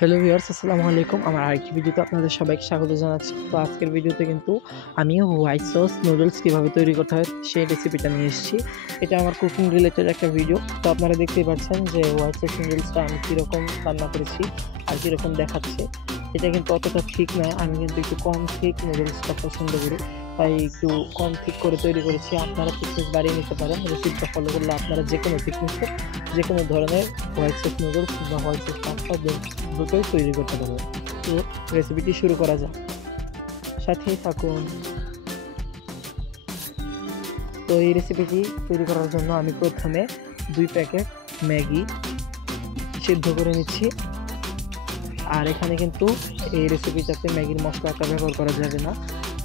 Hello viewers, আসসালামু আলাইকুম। আমার আরেকটি ভিডিওতে আপনাদের সবাইকে স্বাগত জানাচ্ছি। তো আজকের ভিডিওতে কিন্তু আমি হোয়াইট সস নুডলস কীভাবে তৈরি করতে হয় সেই রেসিপিটা নিয়ে এসেছি। এটা আমার কুকিং রিলেটেড একটা ভিডিও। তো আপনারা দেখতেই পাচ্ছেন যে হোয়াইট সস নুডলসটা আমি কীরকম রান্না করেছি আর কীরকম দেখাচ্ছে। এটা কিন্তু অতটা ঠিক না, আমি কিন্তু একটু কম থিক নুডলসটা পছন্দ করি, তাই একটু কম থিক করে তৈরি করেছি। আপনারা থিকনেস বাড়িয়ে নিতে পারেন, রেসিপিটা ফলো করলে আপনারা যে কোনো থিকনেসে যে কোনো ধরনের হোয়াইট সস নুডলস বা হোয়াইট সস পাস্তা দুটোই তৈরি করতে পারবেন। তো রেসিপিটি শুরু করা যাক, সাথেই থাকুন। তো এই রেসিপিটি তৈরি করার জন্য আমি প্রথমে 2 প্যাকেট ম্যাগি সিদ্ধ করে নিচ্ছি। আর এখানে কিন্তু এই রেসিপিটাতে ম্যাগির মশলাটা ব্যবহার করা যাবে না,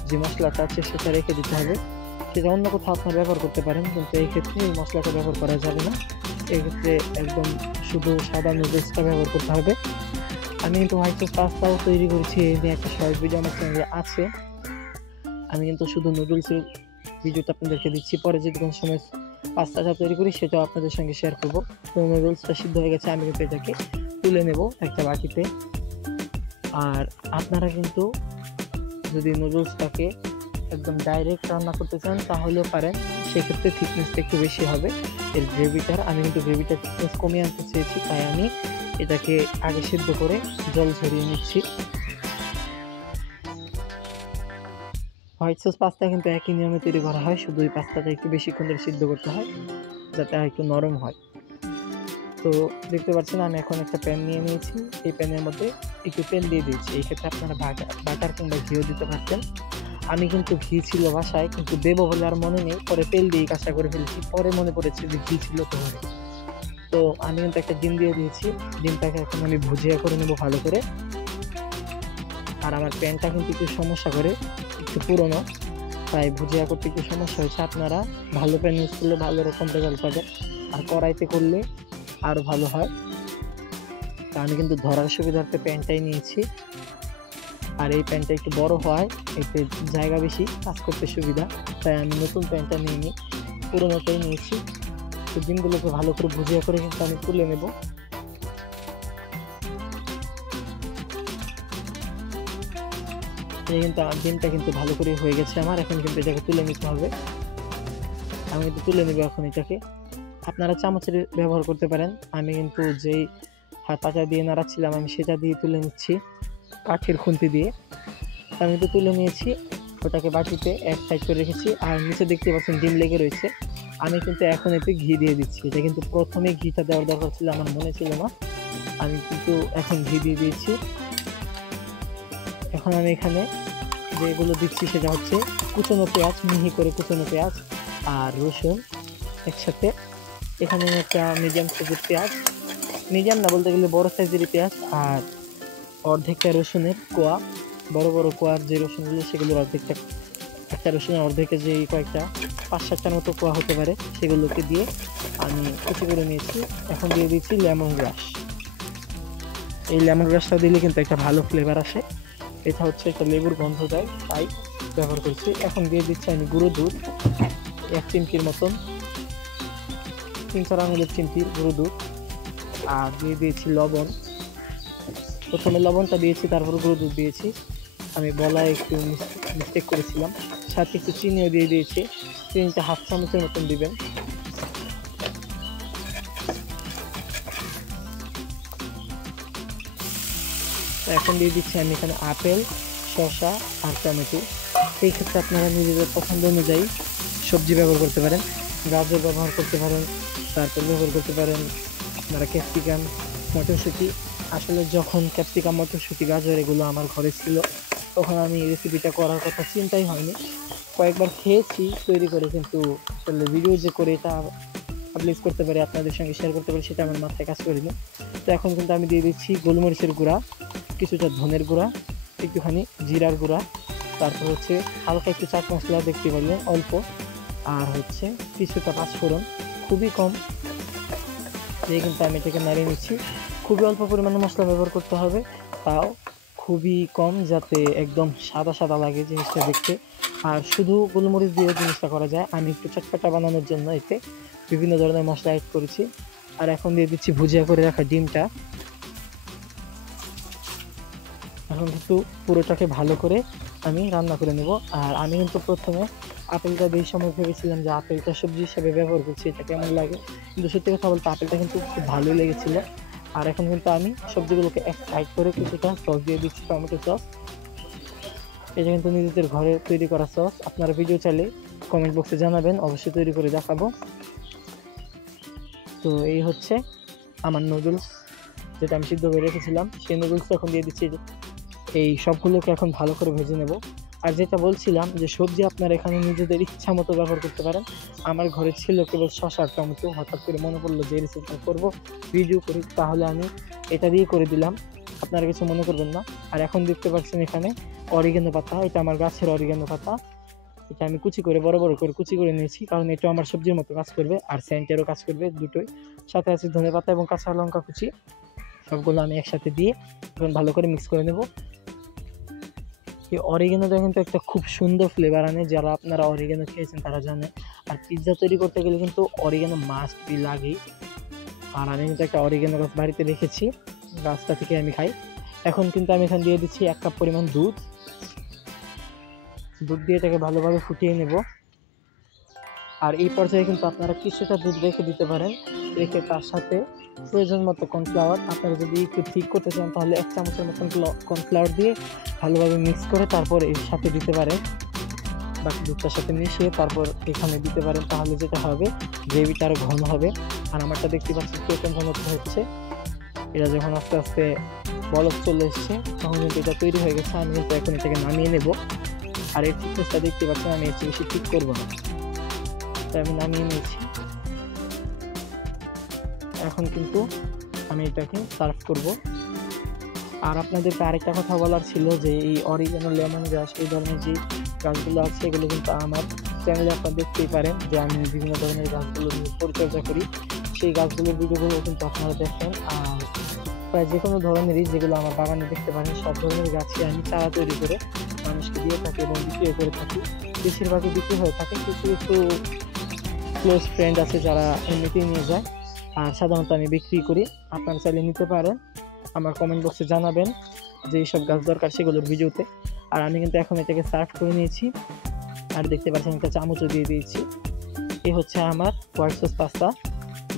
যে মশলাটা আছে সেটা রেখে দিতে হবে। সেটা অন্য কোথাও আপনারা ব্যবহার করতে পারেন, কিন্তু এই ক্ষেত্রে এই মশলাটা ব্যবহার করা যাবে না। এক্ষেত্রে একদম শুধু সাদা নুডলসটা ব্যবহার করতে হবে। আমি কিন্তু হোয়াইট সস পাস্তাও তৈরি করেছি, এই নিয়ে একটা শর্ট ভিডিও আমার চ্যানেলে আছে। আমি কিন্তু শুধু নুডলসের ভিডিওটা আপনাদেরকে দিচ্ছি, পরে যদি কোনো সময় পাস্তাটা তৈরি করি সেটাও আপনাদের সঙ্গে শেয়ার করব। তো নুডলসটা সিদ্ধ হয়ে গেছে, আমি কিন্তু এটাকে তুলে নেব একটা বাটিতে। আর আপনারা কিন্তু যদি নুডলসটাকে একদম ডাইরেক্ট রান্না করতে চান তাহলেও পারেন, সেক্ষেত্রে থিকনেসটা একটু বেশি হবে এর গ্রেভিটার। আমি কিন্তু গ্রেভিটার থিকনেস কমিয়ে আনতে চেয়েছি, তাই আমি এটাকে আগে সিদ্ধ করে জল ঝরিয়ে নিচ্ছি। হোয়াইট সস পাস্তা কিন্তু একই নিয়মে তৈরি করা হয়, শুধু এই পাস্তাটা একটু বেশিক্ষণ ধরে সিদ্ধ করতে হয় যাতে আর একটু নরম হয়। তো দেখতে পাচ্ছেন আমি এখন একটা প্যান নিয়ে নিয়েছি, এই প্যানের মধ্যে একটু তেল দিয়ে দিয়েছি। এই ক্ষেত্রে আপনারা বাটার কিংবা ঘিও দিতে পারতেন। আমি কিন্তু ঘি ছিল বাসায়, কিন্তু দেবো বলে আর মনে নেই, পরে তেল দিয়ে কাজটা করে ফেলেছি। পরে মনে পড়েছে যে ঘি ছিল তো ঘরে। তো আমি কিন্তু একটা ডিম দিয়ে দিয়েছি, ডিমটাকে এখন আমি ভুজিয়া করে নেবো ভালো করে। আর আমার প্যানটা কিন্তু একটু সমস্যা করে, একটু পুরোনো, তাই ভুজিয়া করতে একটু সমস্যা হয়েছে। আপনারা ভালো প্যান ইউজ করলে ভালো রকম রেজাল্ট পাবেন, আর কড়াইতে করলে আরও ভালো হয়। তা আমি কিন্তু ধরার সুবিধার্থে প্যানটাই নিয়েছি। আর এই প্যানটা একটু বড় হয়, এতে জায়গা বেশি, কাজ করতে সুবিধা, তাই আমি নতুন প্যানটা নিয়ে নিই, পুরোনোটাই নিয়েছি। তো ডিমগুলোকে ভালো করে ভুজিয়া করে কিন্তু আমি তুলে নেব। ডিমটা কিন্তু ভালো করে হয়ে গেছে আমার, এখন কিন্তু এটাকে তুলে নিতে হবে। আমি কিন্তু তুলে নেব এখন এটাকে। আপনারা চামচের ব্যবহার করতে পারেন, আমি কিন্তু যেই পাতা দিয়ে নাড়াচ্ছিলাম আমি সেটা দিয়ে তুলে নিচ্ছি, কাঠের খুন্তি দিয়ে। আমি তো তুলে নিয়েছি, ওটাকে বাটিতে এক সাইড করে রেখেছি। আর নিচে দেখতে পাচ্ছেন ডিম লেগে রয়েছে। আমি কিন্তু এখন এতে ঘি দিয়ে দিচ্ছি। এটা কিন্তু প্রথমে ঘিটা দেওয়ার দরকার ছিল, আমার মনে ছিল না, আমি কিন্তু এখন ঘি দিয়ে দিয়েছি। এখন আমি এখানে যেগুলো দিচ্ছি সেটা হচ্ছে কুচনো পেঁয়াজ, মিহি করে কুচনো পেঁয়াজ আর রসুন একসাথে। এখানে একটা মিডিয়াম সাইজের পেঁয়াজ, মিডিয়াম না বলতে গেলে বড় সাইজের পেঁয়াজ, আর অর্ধেকটা রসুনের কোয়া, বড় বড় কোয়ার যে রসুনগুলো সেগুলোর অর্ধেকটা, একটা রসুনের অর্ধেকের যে কয়েকটা 5-7টার মতো কোয়া হতে পারে, সেগুলোকে দিয়ে আমি কুচি করে নিয়েছি। এখন দিয়ে দিচ্ছি লেমন গ্রাস। এই লেমন গ্রাসটা দিলে কিন্তু একটা ভালো ফ্লেভার আসে, এটা হচ্ছে একটা লেবুর গন্ধ দেয়, তাই ব্যবহার করছি। এখন দিয়ে দিচ্ছি আমি গুঁড়ো দুধ, 1 চিমটির মতন, 3-4 আঙুলের চিমটির গুঁড়ো দুধ। আর দিয়ে দিয়েছি লবণ, প্রথমে লবণটা দিয়েছি তারপর গুঁড়ো দুধ দিয়েছি, আমি বলায় একটু মিস্টেক করেছিলাম। সাথে একটু চিনিও দিয়ে দিয়েছি, চিনিটা 1/2 চামচের মতন দিবেন। এখন দিয়ে দিচ্ছি আমি এখানে আপেল, শসা আর টমেটো। এই ক্ষেত্রে আপনারা নিজেদের পছন্দ অনুযায়ী সবজি ব্যবহার করতে পারেন, গাজর ব্যবহার করতে পারেন, তারপর ব্যবহার করতে পারেন আপনারা ক্যাপসিকাম, মটরশুঁটি। আসলে যখন ক্যাপসিকাম, মটরশুঁটি, গাজর এগুলো আমার ঘরে ছিল, তখন আমি এই রেসিপিটা করার কথা চিন্তাই হয়নি। কয়েকবার খেয়েছি তৈরি করে, কিন্তু আসলে ভিডিও যে করে এটা পাবলিশ করতে পারি, আপনাদের সঙ্গে শেয়ার করতে পারি, সেটা আমার মাথায় কাজ করিনি। তো এখন কিন্তু আমি দিয়ে দিচ্ছি গোলমরিচের গুঁড়া, কিছুটা ধনের গুঁড়া, একটুখানি জিরার গুঁড়া, তারপর হচ্ছে হালকা একটু চাট মশলা দেখতে পারলেন অল্প, আর হচ্ছে কিছুটা পাঁচফোড়ন, খুবই কম দিয়ে কিন্তু আমি এটাকে নাড়িয়ে নিচ্ছি। খুবই অল্প পরিমাণে মশলা ব্যবহার করতে হবে, তাও খুবই কম, যাতে একদম সাদা সাদা লাগে জিনিসটা দেখতে। আর শুধু গোলমরিচ দিয়ে জিনিসটা করা যায়, আমি একটু চটপটা বানানোর জন্য এতে বিভিন্ন ধরনের মশলা অ্যাড করেছি। আর এখন দিয়ে দিচ্ছি ভুজিয়া করে রাখা ডিমটা। এখন কিন্তু পুরোটাকে ভালো করে আমি রান্না করে নেব। আর আমি কিন্তু প্রথমে আপেলটা এই সময় ভেবেছিলাম যে আপেলটা সবজি হিসাবে ব্যবহার করছি, এটা কেমন লাগে, কিন্তু সত্যি কথা বলতে আপেলটা কিন্তু খুব ভালোই লেগেছিল। আর এখন কিন্তু আমি সবজিগুলোকে এক সাইড করে কিছুটা সস দিয়ে দিচ্ছি, টমেটো সস। এটা কিন্তু নিজেদের ঘরে তৈরি করা সস, আপনারা ভিডিও চাইলে কমেন্ট বক্সে জানাবেন, অবশ্যই তৈরি করে দেখাবো। তো এই হচ্ছে আমার নুডলস, যেটা আমি সিদ্ধ করে রেখেছিলাম, সেই নুডলস এখন দিয়ে দিচ্ছি। এই সবগুলোকে এখন ভালো করে ভেজে নেব। আর যেটা বলছিলাম যে সবজি আপনারা এখানে নিজেদের ইচ্ছা মতো ব্যবহার করতে পারেন। আমার ঘরে ছিল কেবল শসা আর টমেটো, হঠাৎ করে মনে পড়লো যে রেসিপিটা করবো, ভিডিও করি, তাহলে আমি এটা দিয়ে করে দিলাম, আপনারা কিছু মনে করবেন না। আর এখন দেখতে পাচ্ছেন এখানে অরিগেনো পাতা, এটা আমার গাছের অরিগেনো পাতা, এটা আমি কুচি করে বড় বড় করে কুচি করে নিয়েছি, কারণ এটা আমার সবজির মতো কাজ করবে আর সেন্টেরও কাজ করবে, দুটোই। সাথে আছে ধনেপাতা এবং কাঁচা লঙ্কা কুচি, সবগুলো আমি একসাথে দিয়ে এখন ভালো করে মিক্স করে নেব। এই অরিগেনোটা কিন্তু একটা খুব সুন্দর ফ্লেভার আনে, যারা আপনারা অরিগেনো খেয়েছেন তারা জানে। আর পিৎজা তৈরি করতে গেলে কিন্তু অরিগেনো মাস্ট বি লাগে। আর আমি কিন্তু একটা অরিগেনো গাছ বাড়িতে রেখেছি, গাছটা থেকে আমি খাই। এখন কিন্তু আমি এখানে দিয়ে দিচ্ছি 1 কাপ পরিমাণ দুধ দিয়ে এটাকে ভালোভাবে ফুটিয়ে নেব। আর এই পর্যায়ে কিন্তু আপনারা কিছুটা দুধ রেখে দিতে পারেন, রেখে তার সাথে প্রয়োজন মতো কর্নফ্লাওয়ার, আপনারা যদি একটু ঠিক করতে চান তাহলে 1 চামচের মতন কর্নফ্লাওয়ার দিয়ে ভালোভাবে মিক্স করে তারপর এর সাথে দিতে পারেন, বাকি দুধটার সাথে মিশিয়ে তারপর এখানে দিতে পারেন, তাহলে যেটা হবে গ্রেভিটা আরও ঘন হবে। আর আমারটা দেখতে পাচ্ছি কেমন ঘন হচ্ছে, এটা যখন আস্তে আস্তে বলক চলে এসছে তখন কিন্তু এটা তৈরি হয়ে গেছে। আমি কিন্তু এখন এটাকে নামিয়ে নেব। আর এই থিকনেসটা দেখতে পাচ্ছেন, আমি এর চেয়ে বেশি ঠিক করবো না, তাই আমি নামিয়ে নিয়েছি। এখন কিন্তু আমি এটাকে সার্ভ করব। আর আপনাদেরকে আরেকটা কথা বলার ছিল যে এই অরিগেনো, লেমন গ্রাস, এই ধরনের যে গাছগুলো আছে এগুলো কিন্তু আমার চ্যানেলে আপনারা দেখতেই পারেন যে আমি বিভিন্ন ধরনের গাছগুলো নিয়ে পরিচর্যা করি, সেই গাছগুলোর ভিডিওগুলো কিন্তু আপনারা দেখেন। আর প্রায় যে কোনো ধরনেরই যেগুলো আমার বাগানে দেখতে পারেন সব ধরনের গাছই আমি চারা তৈরি করে মানুষকে দিয়ে থাকি এবং বিক্রি করে থাকি, বেশিরভাগই বিক্রি হয়ে থাকে। কিছু কিছু ক্লোজ ফ্রেন্ড আছে যারা এমনিতেই নিয়ে যায়, আর সাধারণত আমি বিক্রি করি। আপনারা চাইলে নিতে পারেন, আমার কমেন্ট বক্সে জানাবেন যে এইসব গাছ দরকার সেগুলোর ভিডিওতে। আর আমি কিন্তু এখন এটাকে সার্ভ করে নিয়েছি, আর দেখতে পাচ্ছেন একটা চামচও দিয়ে দিয়েছি। এই হচ্ছে আমার হোয়াইট সস পাস্তা,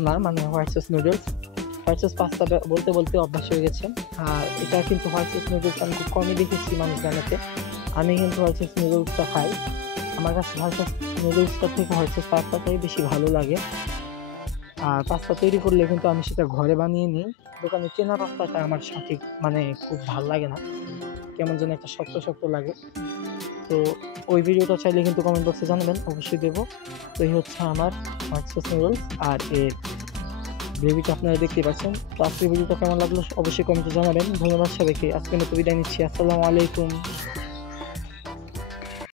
না মানে white sauce noodles. White sauce pasta বলতে বলতে অভ্যাস হয়ে গেছে। আর এটা কিন্তু হোয়াইট সস নুডলস আমি খুব কমই দেখেছি মানুষ বানাতে, আমি কিন্তু হোয়াইট সস নুডলসটা খাই। আমার কাছে হোয়াইট সস নুডলসটা থেকে হোয়াইট সস পাস্তাটাই বেশি ভালো লাগে। আর পাস্তা তৈরি করলে কিন্তু আমি সেটা ঘরে বানিয়ে নিই, দোকানে কেনা পাস্তাটা আমার সঠিক মানে খুব ভালো লাগে না, কেমন যেন একটা শক্ত শক্ত লাগে। তো ওই ভিডিওটা চাইলে কিন্তু কমেন্ট বক্সে জানাবেন, অবশ্যই দেবো। তো এই হচ্ছে আমার হোয়াইট সস নুডলস আর এর গ্রেভিটা আপনারা দেখতে পাচ্ছেন। তো আজকের ভিডিওটা কেমন লাগলো অবশ্যই কমেন্টে জানাবেন। ধন্যবাদ সবাইকে, আজকের মতো বিদায় নিচ্ছি, আসসালামু আলাইকুম।